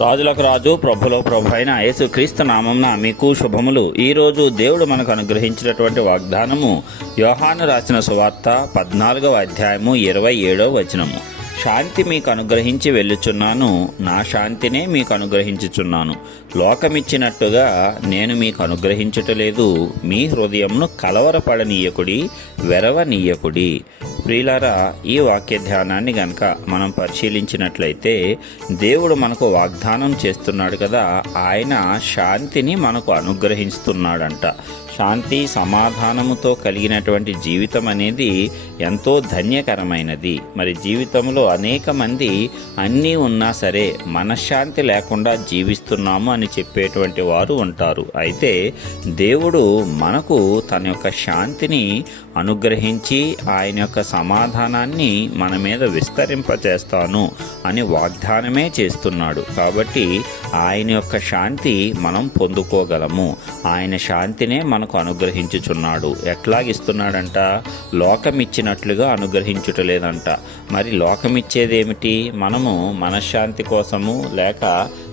రాజులకు రాజు ప్రభులో ప్రభు అయిన యేసుక్రీస్తు నామమున మీకు శుభములు. ఈరోజు దేవుడు మనకు అనుగ్రహించినటువంటి వాగ్దానము యోహాను రాసిన సువార్త 14వ అధ్యాయము 27వ వచనము. శాంతి మీకు అనుగ్రహించి వెళ్ళుచున్నాను, నా శాంతినే మీకు అనుగ్రహించుచున్నాను. లోకమిచ్చినట్టుగా నేను మీకు అనుగ్రహించుటలేదు. మీ హృదయంను కలవరపడనీయకుడి, వెరవనీయకుడి. ప్రియులారా, ఈ వాక్య ధ్యానాన్ని గనక మనం పరిశీలించినట్లయితే దేవుడు మనకు వాగ్దానం చేస్తున్నాడు కదా, ఆయన శాంతిని మనకు అనుగ్రహిస్తున్నాడంట. శాంతి సమాధానముతో కలిగినటువంటి జీవితం అనేది ఎంతో ధన్యకరమైనది. మరి జీవితంలో అనేక మంది అన్నీ ఉన్నా సరే మనశ్శాంతి లేకుండా జీవిస్తున్నాము అని చెప్పేటువంటి వారు ఉంటారు. అయితే దేవుడు మనకు తన యొక్క శాంతిని అనుగ్రహించి ఆయన యొక్క సమాధానాన్ని మన మీద విస్తరింపచేస్తాను అని వాగ్దానమే చేస్తున్నాడు. కాబట్టి ఆయన యొక్క శాంతి మనం పొందుకోగలము. ఆయన శాంతినే మనకు అనుగ్రహించుచున్నాడు. ఎట్లాగిస్తున్నాడంట? లోకమిచ్చినట్లుగా అనుగ్రహించుటలేదంట. మరి లోకమిచ్చేదేమిటి? మనము మనశ్శాంతి కోసము లేక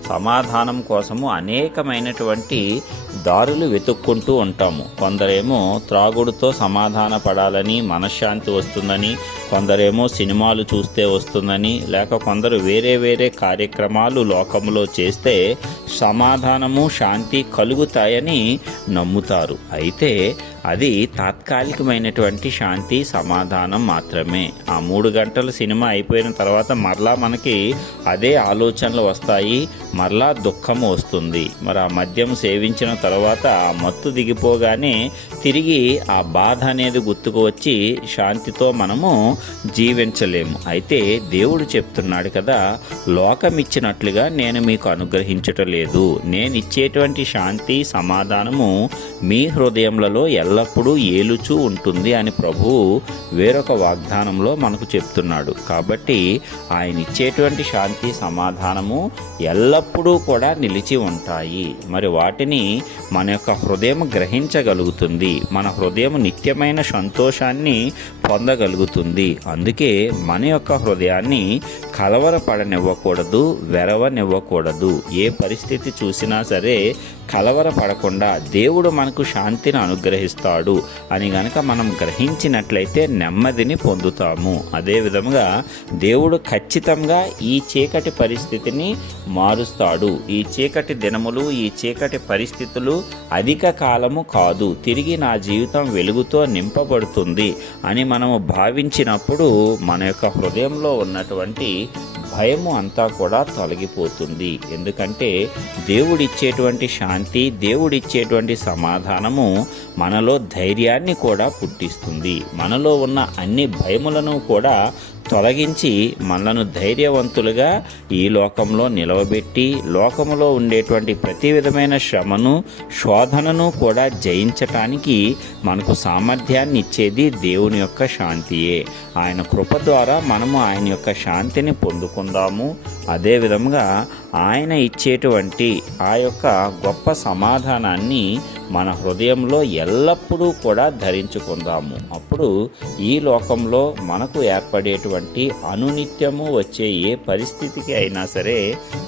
సమాధానం కోసము అనేకమైనటువంటి దారులు వెతుక్కుంటూ ఉంటాము. కొందరేమో త్రాగుడుతో సమాధాన పడాలని, మనశ్శాంతి వస్తుందని, కొందరేమో సినిమాలు చూస్తే వస్తుందని, లేక కొందరు వేరే వేరే కార్యక్రమాలు లోకంలో చేస్తే సమాధానము శాంతి కలుగుతాయని నమ్ముతారు. అయితే అది తాత్కాలికమైనటువంటి శాంతి సమాధానం మాత్రమే. ఆ 3 గంటల సినిమా అయిపోయిన తర్వాత మరలా మనకి అదే ఆలోచనలు వస్తాయి, మరలా దుఃఖము వస్తుంది. మరి ఆ మద్యం సేవించిన తర్వాత ఆ మత్తు దిగిపోగానే తిరిగి ఆ బాధ అనేది గుర్తుకు వచ్చి శాంతితో మనము జీవించలేము. అయితే దేవుడు చెప్తున్నాడు కదా, లోకమిచ్చినట్లుగా నేను మీకు అనుగ్రహించటలేదు. నేను ఇచ్చేటువంటి శాంతి సమాధానము మీ హృదయములలో ఎల్లప్పుడూ ఏలుచూ ఉంటుంది అని ప్రభువు వేరొక వాగ్దానంలో మనకు చెప్తున్నాడు. కాబట్టి ఆయన ఇచ్చేటువంటి శాంతి సమాధానము ఎల్లప్పుడూ కూడా నిలిచి ఉంటాయి. మరి వాటిని మన యొక్క హృదయం గ్రహించగలుగుతుంది. మన హృదయం నిత్యమైన సంతోషాన్ని పొందగలుగుతుంది. అందుకే మన యొక్క హృదయాన్ని కలవరపడనివ్వకూడదు, వెరవనివ్వకూడదు. ఏ పరిస్థితి చూసినా సరే కలవరపడకుండా దేవుడు మనకు శాంతిని అనుగ్రహిస్తాడు అని గనక మనం గ్రహించినట్లయితే నెమ్మదిని పొందుతాము. అదేవిధంగా దేవుడు ఖచ్చితంగా ఈ చీకటి పరిస్థితిని మారుస్తాడు. ఈ చీకటి దినములు, ఈ చీకటి పరిస్థితులు అధిక కాలము కాదు, తిరిగి నా జీవితం వెలుగుతో నింపబడుతుంది అని మనము భావించినప్పుడు మన యొక్క హృదయంలో ఉన్నటువంటి భయము అంతా కూడా తొలగిపోతుంది. ఎందుకంటే దేవుడిచ్చేటువంటి శాంతి, దేవుడిచ్చేటువంటి సమాధానము మనలో ధైర్యాన్ని కూడా పుట్టిస్తుంది. మనలో ఉన్న అన్ని భయములను కూడా తొలగించి మనలను ధైర్యవంతులుగా ఈ లోకంలో నిలవబెట్టి లోకములో ఉండేటువంటి ప్రతి విధమైన శ్రమను, శోధనను కూడా జయించటానికి మనకు సామర్థ్యాన్ని ఇచ్చేది దేవుని యొక్క శాంతియే. ఆయన కృప ద్వారా మనము ఆయన యొక్క శాంతిని పొందుకుందాము. అదేవిధంగా ఆయన ఇచ్చేటువంటి ఆ యొక్క గొప్ప సమాధానాన్ని మన హృదయంలో ఎల్లప్పుడూ కూడా ధరించుకుందాము. అప్పుడు ఈ లోకంలో మనకు ఏర్పడేటువంటి అనునిత్యము వచ్చే ఏ పరిస్థితికి అయినా సరే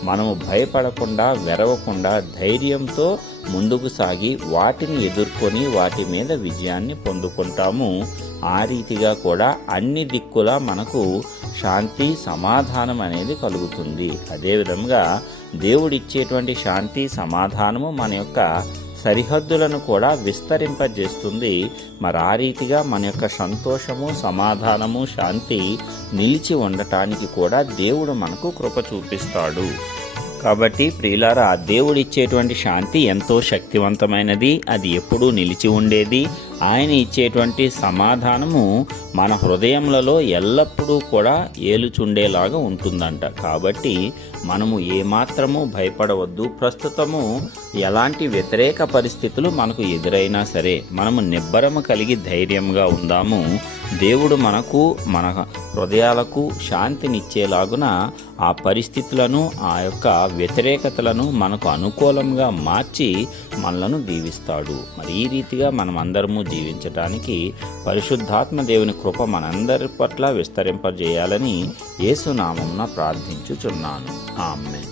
మనము భయపడకుండా, వెరవకుండా ధైర్యంతో ముందుకు సాగి వాటిని ఎదుర్కొని వాటి మీద విజయాన్ని పొందుకుంటాము. ఆ రీతిగా కూడా అన్ని దిక్కులా మనకు శాంతి సమాధానం అనేది కలుగుతుంది. అదేవిధంగా దేవుడిచ్చేటువంటి శాంతి సమాధానము మన యొక్క సరిహద్దులను కూడా విస్తరింపజేస్తుంది. మరి ఆ రీతిగా మన యొక్క సంతోషము, సమాధానము, శాంతి నిలిచి ఉండటానికి కూడా దేవుడు మనకు కృప చూపిస్తాడు. కాబట్టి ప్రియులారా, దేవుడిచ్చేటువంటి శాంతి ఎంతో శక్తివంతమైనది, అది ఎప్పుడూ నిలిచి ఉండేది. ఆయన ఇచ్చేటువంటి సమాధానము మన హృదయములలో ఎల్లప్పుడూ కూడా ఏలుచుండేలాగా ఉంటుందంట. కాబట్టి మనము ఏమాత్రము భయపడవద్దు. ప్రస్తుతము ఎలాంటి వ్యతిరేక పరిస్థితులు మనకు ఎదురైనా సరే మనము నిబ్బరము కలిగి ధైర్యంగా ఉందాము. దేవుడు మనకు, మన హృదయాలకు శాంతినిచ్చేలాగున ఆ పరిస్థితులను, ఆ యొక్క వ్యతిరేకతలను మనకు అనుకూలంగా మార్చి మనలను దీవిస్తాడు. మరి ఈ రీతిగా మనం అందరము జీవించటానికి పరిశుద్ధాత్మ దేవుని కృప మనందరి పట్ల విస్తరింపజేయాలని యేసు నామమున ప్రార్థించుచున్నాను. ఆమేన్.